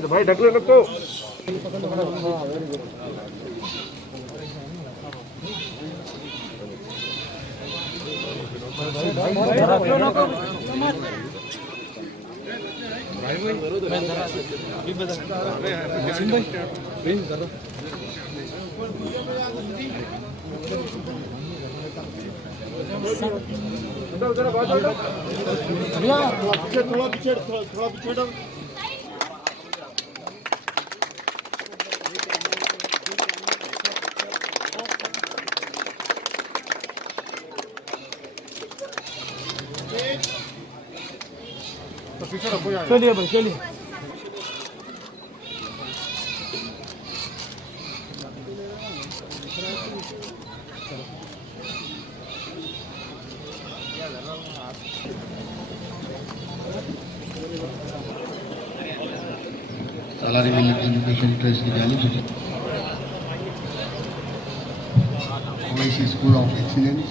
بھائی ڈھک لو لوگ کو. چلیے بھائی چلیے. سالاری ملت ایجوکیشن ٹرسٹ کی جانب سے Owaisi school of excellence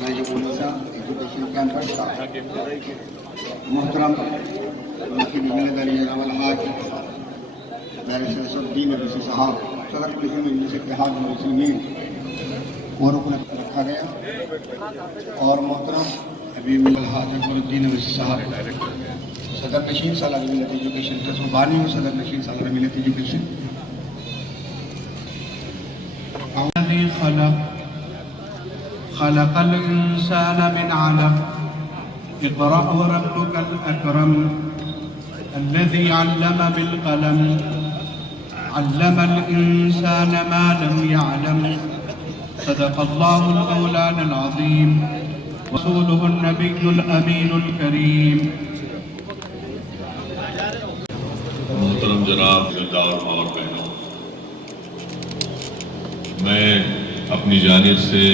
Najmunnisa education campus کا محترم نقیب ملت علی جناب الحاج بیرسٹر اسد الدین اویسی صاحب صدر کمیشن مجلس اتحاد المسلمین کو رکن رکھا گیا اور محترم حبیب الحاج اکبر الدین اویسی صاحب صدر نشین سالاری ملت ایجوکیشن ٹرسٹ بانی و صدر نشین سالاری ملت ایجوکیشن. الذي خلق الإنسان من علق اقرأ وربك الأكرم الذي علم بالقلم علم الإنسان ما لم يعلم صدق الله المولان العظيم رسوله النبي الأمين الكريم. محترم جناب دار اور بہنوں، میں اپنی جانب سے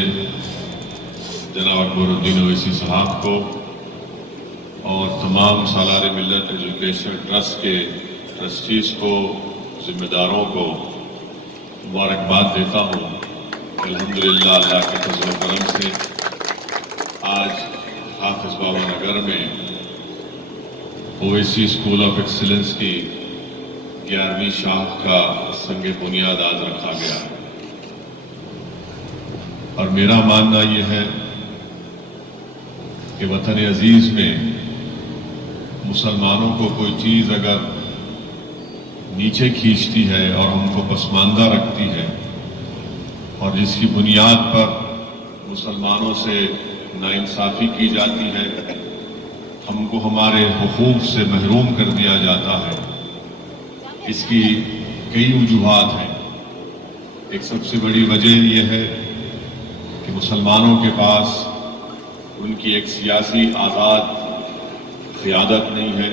جناب اکبر الدین اویسی صاحب کو اور تمام سالار ملت ایجوکیشن ٹرسٹ کے ٹرسٹیز کو، ذمہ داروں کو مبارکباد دیتا ہوں. الحمدللہ اللہ کے فضل و کرم سے آج حافظ بابا نگر میں اویسی اسکول آف ایکسیلنس کی 11ویں شاخ کا سنگ بنیاد آج رکھا گیا ہے. اور میرا ماننا یہ ہے کہ وطن عزیز میں مسلمانوں کو کوئی چیز اگر نیچے کھینچتی ہے اور ہم کو پسماندہ رکھتی ہے اور جس کی بنیاد پر مسلمانوں سے ناانصافی کی جاتی ہے، ہم کو ہمارے حقوق سے محروم کر دیا جاتا ہے، اس کی کئی وجوہات ہیں. ایک سب سے بڑی وجہ یہ ہے کہ مسلمانوں کے پاس ان کی ایک سیاسی آزاد قیادت نہیں ہے،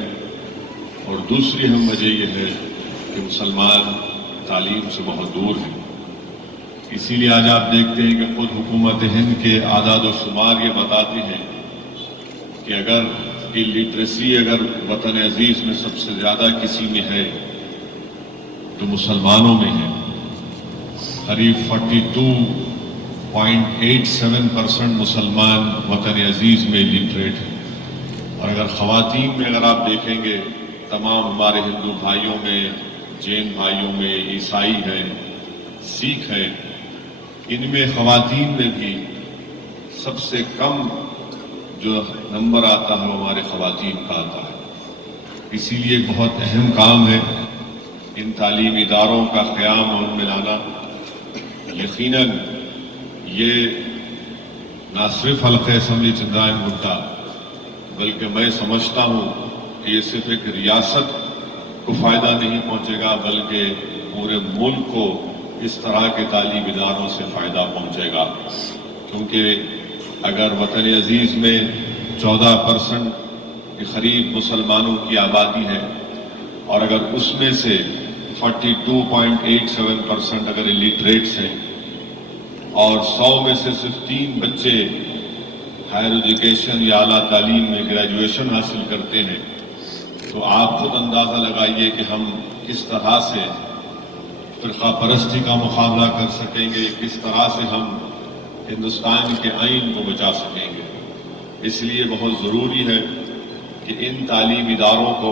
اور دوسری اہم وجہ یہ ہے کہ مسلمان تعلیم سے بہت دور ہیں. اسی لیے آج آپ دیکھتے ہیں کہ خود حکومت ہند کے اعداد و شمار یہ بتاتے ہیں کہ اگر لٹریسی اگر وطن عزیز میں سب سے زیادہ کسی میں ہے تو مسلمانوں میں ہے. قریب 42.87% مسلمان وطن عزیز میں لٹریٹ ہیں. اور اگر خواتین میں اگر آپ دیکھیں گے، تمام ہمارے ہندو بھائیوں میں، جین بھائیوں میں، عیسائی ہیں، سکھ ہیں، ان میں خواتین میں بھی سب سے کم جو نمبر آتا ہے وہ ہمارے خواتین کا آتا ہے. اسی لیے ایک بہت اہم کام ہے ان تعلیمی اداروں کا قیام اور ان میں لانا. یقیناً یہ نہ صرف حلقہ اسمبلی چندرائن گٹا، بلکہ میں سمجھتا ہوں کہ یہ صرف ایک ریاست کو فائدہ نہیں پہنچے گا، بلکہ پورے ملک کو اس طرح کے تعلیمی اداروں سے فائدہ پہنچے گا. کیونکہ اگر وطن عزیز میں 14% کے قریب مسلمانوں کی آبادی ہے، اور اگر اس میں سے 42.87% اگر الٹریٹس ہیں، اور 100 میں سے صرف 3 بچے ہائر ایجوکیشن یا اعلیٰ تعلیم میں گریجویشن حاصل کرتے ہیں، تو آپ خود اندازہ لگائیے کہ ہم کس طرح سے فرقہ پرستی کا مقابلہ کر سکیں گے، کس طرح سے ہم ہندوستان کے آئین کو بچا سکیں گے. اس لیے بہت ضروری ہے کہ ان تعلیمی اداروں کو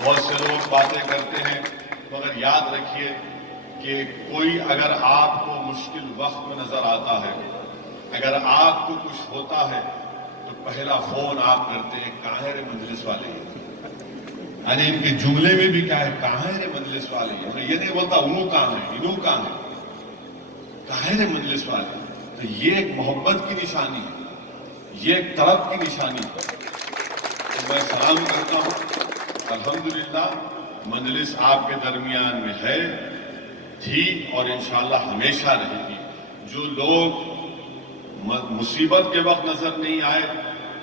بہت سے لوگ باتیں کرتے ہیں، مگر یاد رکھیے کہ کوئی اگر آپ کو مشکل وقت میں نظر آتا ہے، اگر آپ کو کچھ ہوتا ہے، تو پہلا فون آپ کرتے ہیں کہاں ہے رے مجلس والے. یعنی ان کے جملے میں بھی کیا ہے، کہاں ہے رے مجلس والے. یہ نہیں بولتا انہوں کہاں ہے، انہوں کہاں ہے، کہاں ہے رے مجلس والے. تو یہ ایک محبت کی نشانی ہے، یہ ایک طلب کی نشانی ہے. تو میں سلام کرتا ہوں. الحمدللہ مجلس آپ کے درمیان میں ہے، تھی اور انشاءاللہ ہمیشہ رہے گی. جو لوگ مصیبت کے وقت نظر نہیں آئے،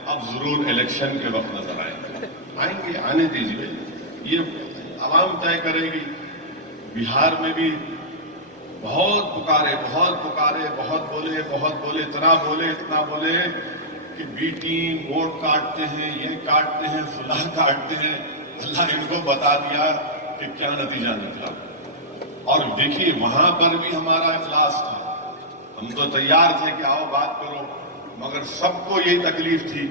اب ضرور الیکشن کے وقت نظر آئیں گے. آنے دیجیے، یہ عوام طے کرے گی. بہار میں بھی بہت پکارے، بہت بولے، اتنا بولے کہ بی ٹیم ووٹ کاٹتے ہیں، یہ کاٹتے ہیں، فلاں کاٹتے ہیں. اللہ ان کو بتا دیا کہ کیا نتیجہ نکلا. اور دیکھیے وہاں پر بھی ہمارا اخلاص تھا. ہم تو تیار تھے کہ آؤ بات کرو، مگر سب کو یہی تکلیف تھی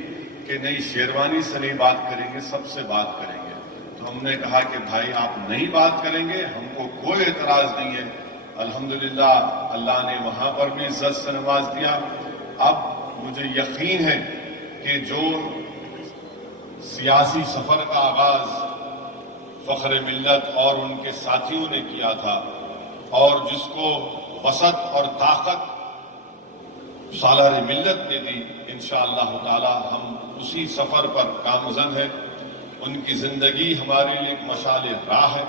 کہ نہیں، شیروانی سے نہیں بات کریں گے، سب سے بات کریں گے. تو ہم نے کہا کہ بھائی آپ نہیں بات کریں گے، ہم کو کوئی اعتراض نہیں ہے. الحمدللہ اللہ نے وہاں پر بھی عزت سے نواز دیا. اب مجھے یقین ہے کہ جو سیاسی سفر کا آغاز فخر ملت اور ان کے ساتھیوں نے کیا تھا، اور جس کو وسعت اور طاقت سالار ملت نے دی، انشاءاللہ تعالی ہم اسی سفر پر گامزن ہیں. ان کی زندگی ہمارے لیے ایک مشعل راہ ہے.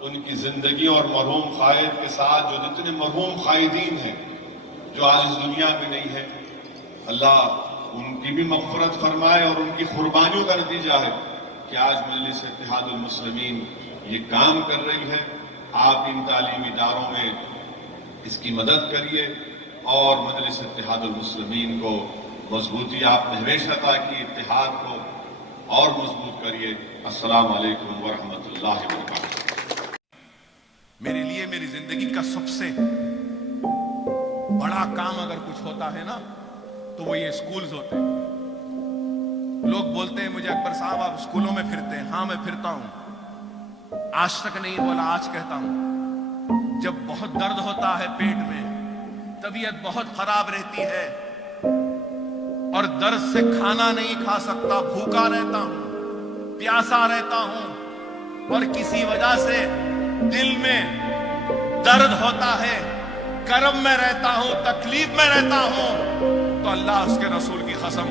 ان کی زندگی اور مرحوم قائد کے ساتھ جو جتنے مرحوم قائدین ہیں جو آج اس دنیا میں نہیں ہیں، اللہ ان کی بھی مغفرت فرمائے. اور ان کی قربانیوں کا نتیجہ ہے کہ آج مجلس اتحاد المسلمین یہ کام کر رہی ہے. آپ ان تعلیمی اداروں میں اس کی مدد کریے اور مجلس اتحاد المسلمین کو مضبوطی آپ نے ہمیشہ عطا کی، اتحاد کو اور مضبوط کریے. السلام علیکم ورحمۃ اللہ وبرکاتہ. میرے لیے میری زندگی کا سب سے بڑا کام اگر کچھ ہوتا ہے نا تو وہ یہ اسکولز ہوتے ہیں. لوگ بولتے ہیں مجھے اکبر صاحب آپ اسکولوں میں پھرتے ہیں. ہاں میں پھرتا ہوں. آج تک نہیں بولا، آج کہتا ہوں. جب بہت درد ہوتا ہے پیٹ میں، طبیعت بہت خراب رہتی ہے اور درد سے کھانا نہیں کھا سکتا، بھوکا رہتا ہوں، پیاسا رہتا ہوں، اور کسی وجہ سے دل میں درد ہوتا ہے، کرب میں رہتا ہوں، تکلیف میں رہتا ہوں، تو اللہ اس کے رسول کی قسم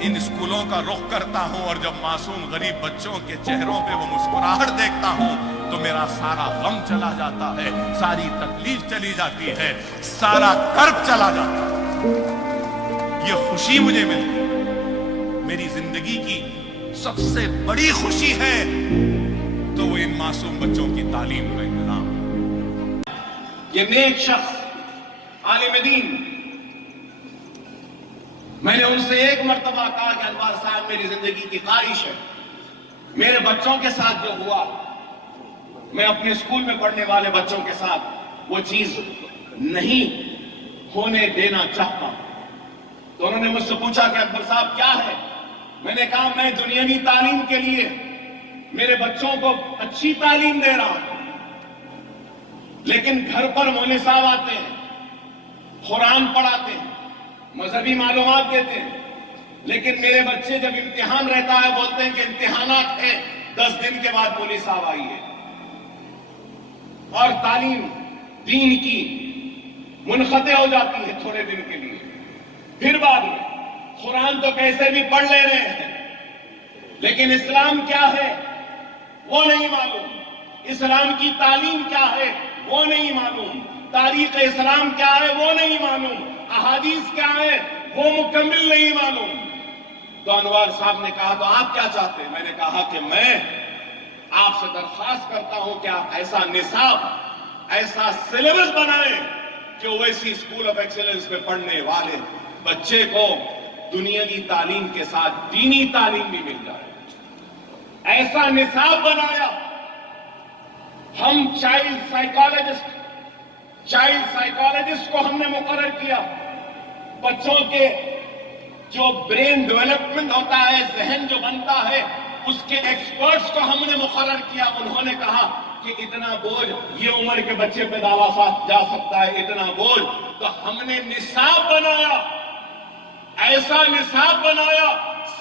ان اسکولوں کا رخ کرتا ہوں. اور جب معصوم غریب بچوں کے چہروں پہ وہ مسکراہٹ دیکھتا ہوں تو میرا سارا غم چلا جاتا ہے، ساری تکلیف چلی جاتی ہے، سارا کرب چلا جاتا ہے. یہ خوشی مجھے ملتی ہے. میری زندگی کی سب سے بڑی خوشی ہے تو وہ ان معصوم بچوں کی تعلیم کا انتظام. یہ نیک شخص عالم دین، میں نے ان سے ایک مرتبہ کہا کہ انوار صاحب میری زندگی کی خواہش ہے، میرے بچوں کے ساتھ جو ہوا میں اپنے اسکول میں پڑھنے والے بچوں کے ساتھ وہ چیز نہیں ہونے دینا چاہتا ہوں. تو انہوں نے مجھ سے پوچھا کہ اکبر صاحب کیا ہے؟ میں نے کہا میں دنیاوی تعلیم کے لیے میرے بچوں کو اچھی تعلیم دے رہا ہوں، لیکن گھر پر مولوی صاحب آتے ہیں، قرآن پڑھاتے ہیں، مذہبی معلومات دیتے ہیں، لیکن میرے بچے جب امتحان رہتا ہے بولتے ہیں کہ امتحانات ہیں، 10 دن کے بعد مولوی صاحب آئیے. اور تعلیم دین کی منقطع ہو جاتی ہے تھوڑے دن کے لیے، پھر بعد میں قرآن تو کیسے بھی پڑھ لے رہے ہیں، لیکن اسلام کیا ہے وہ نہیں معلوم، اسلام کی تعلیم کیا ہے وہ نہیں معلوم، تاریخ اسلام کیا ہے وہ نہیں معلوم، احادیث کیا ہے وہ مکمل نہیں معلوم. تو انوار صاحب نے کہا تو آپ کیا چاہتے ہیں؟ میں نے کہا کہ میں آپ سے درخواست کرتا ہوں کہ آپ ایسا نصاب، ایسا سلیبس بنائیں کہ اویسی اسکول آف ایکسیلنس میں پڑھنے والے بچے کو دنیا کی تعلیم کے ساتھ دینی تعلیم بھی مل جائے. ایسا نصاب بنایا. ہم چائلڈ سائیکالوجسٹ کو ہم نے مقرر کیا. بچوں کے جو برین ڈیولپمنٹ ہوتا ہے، ذہن جو بنتا ہے، اس کے ایکسپرٹس کو ہم نے مقرر کیا. انہوں نے کہا کہ اتنا بوجھ یہ عمر کے بچے پہ ڈالا جا سکتا ہے, اتنا بوجھ. تو ہم نے نصاب بنایا, ایسا نصاب بنایا,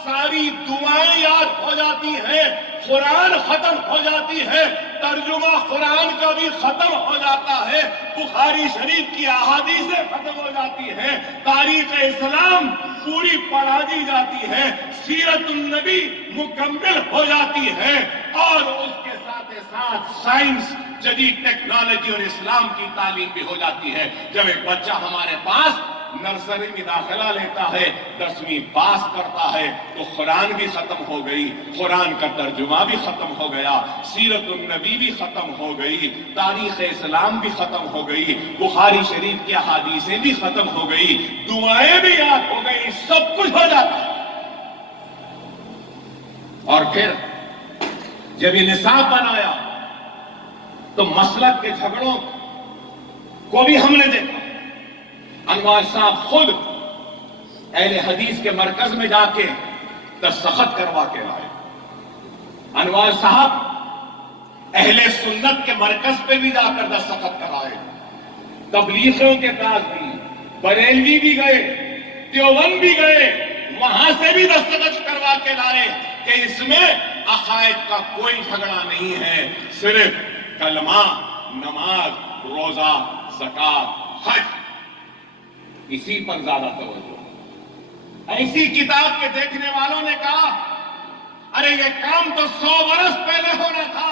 ساری دعائیں یاد ہو جاتی ہیں, قرآن ختم ہو جاتی ہے, ترجمہ قرآن کا بھی ختم ہو جاتا ہے, بخاری شریف کی احادیثیں ختم ہو جاتی ہیں, تاریخ اسلام پوری پڑھا دی جاتی ہے, سیرت النبی مکمل ہو جاتی ہے, اور اس کے ساتھ ساتھ سائنس, جدید ٹیکنالوجی اور اسلام کی تعلیم بھی ہو جاتی ہے. جب ایک بچہ ہمارے پاس نرسری میں داخلہ لیتا ہے, 10ویں پاس کرتا ہے, تو قرآن بھی ختم ہو گئی, قرآن کا ترجمہ بھی ختم ہو گیا, سیرت النبی بھی ختم ہو گئی, تاریخ اسلام بھی ختم ہو گئی, بخاری شریف کی احادیثیں بھی ختم ہو گئی, دعائیں بھی یاد ہو گئی, سب کچھ ہو جاتا ہے. اور پھر جب یہ نصاب بنایا تو مسلک کے جھگڑوں کو بھی ہم نے دیکھا. انوار صاحب خود اہل حدیث کے مرکز میں جا کے دستخط کروا کے لائے. انوار صاحب اہل سنت کے مرکز پہ بھی جا کر دستخط کرائے. تبلیغیوں کے پاس بھی, بریلوی بھی گئے, دیوبند بھی گئے, وہاں سے بھی دستخط کروا کے لائے کہ اس میں عقائد کا کوئی جھگڑا نہیں ہے, صرف کلمہ, نماز, روزہ, زکات, حج, اسی پر زیادہ توجہ. ایسی کتاب کے دیکھنے والوں نے کہا ارے یہ کام تو 100 برس پہلے ہونا تھا,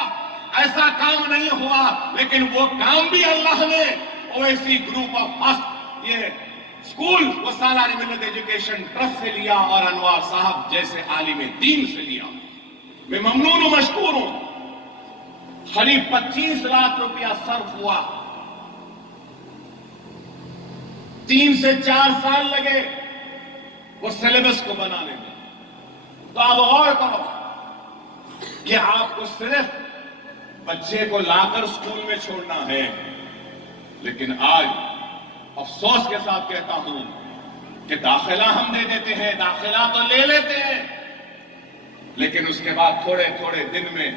ایسا کام نہیں ہوا. لیکن وہ کام بھی اللہ نے اویسی گروپ آف فسٹ یہ اسکول و سالانہ ملت ایجوکیشن ٹرسٹ سے لیا, اور انوار صاحب جیسے عالم دین سے لیا. میں ممنون و مشکور ہوں. قریب 25 لاکھ روپیہ صرف ہوا, 3 سے 4 سال لگے وہ سلیبس کو بنانے میں. تو آپ غور کرو کہ آپ کو صرف بچے کو لا کر اسکول میں چھوڑنا ہے, لیکن آج افسوس کے ساتھ کہتا ہوں کہ داخلہ ہم دے دیتے ہیں, داخلہ تو لے لیتے ہیں, لیکن اس کے بعد تھوڑے تھوڑے دن میں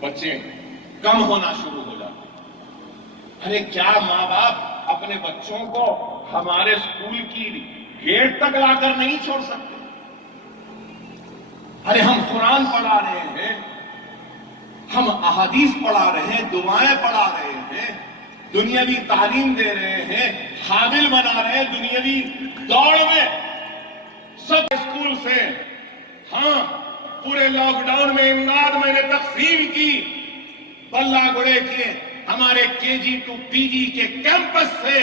بچے کم ہونا شروع ہو جاتے ہیں. ارے کیا ماں باپ اپنے بچوں کو ہمارے اسکول کی گیٹ تک لا کر نہیں چھوڑ سکتے؟ ارے ہم قرآن پڑھا رہے ہیں, ہم احادیث پڑھا رہے ہیں, دعائیں پڑھا رہے ہیں, دنیاوی تعلیم دے رہے ہیں, حامل بنا رہے ہیں دنیاوی دوڑ میں. سب اسکول سے ہاں پورے لاک ڈاؤن میں امداد میں نے تقسیم کی. بلہ گڑے کے ہمارے KG to PG کے کیمپس سے,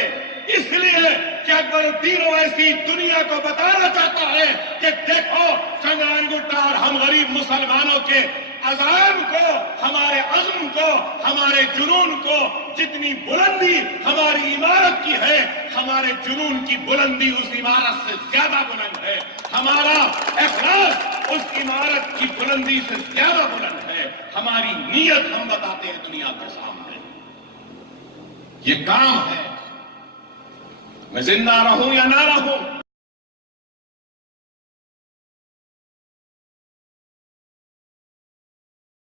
اس لیے کہ اکبر الدین اویسی دنیا کو بتانا چاہتا ہے کہ دیکھو چنگان گٹا اور ہم غریب مسلمانوں کے عزائم کو, ہمارے عزم کو, ہمارے جنون کو, جتنی بلندی ہماری عمارت کی ہے, ہمارے جنون کی بلندی اس عمارت سے زیادہ بلند ہے, ہمارا اخلاص اس عمارت کی بلندی سے زیادہ بلند ہے, ہماری نیت ہم بتاتے ہیں دنیا کے سامنے. یہ کام ہے, میں زندہ رہوں یا نہ رہوں,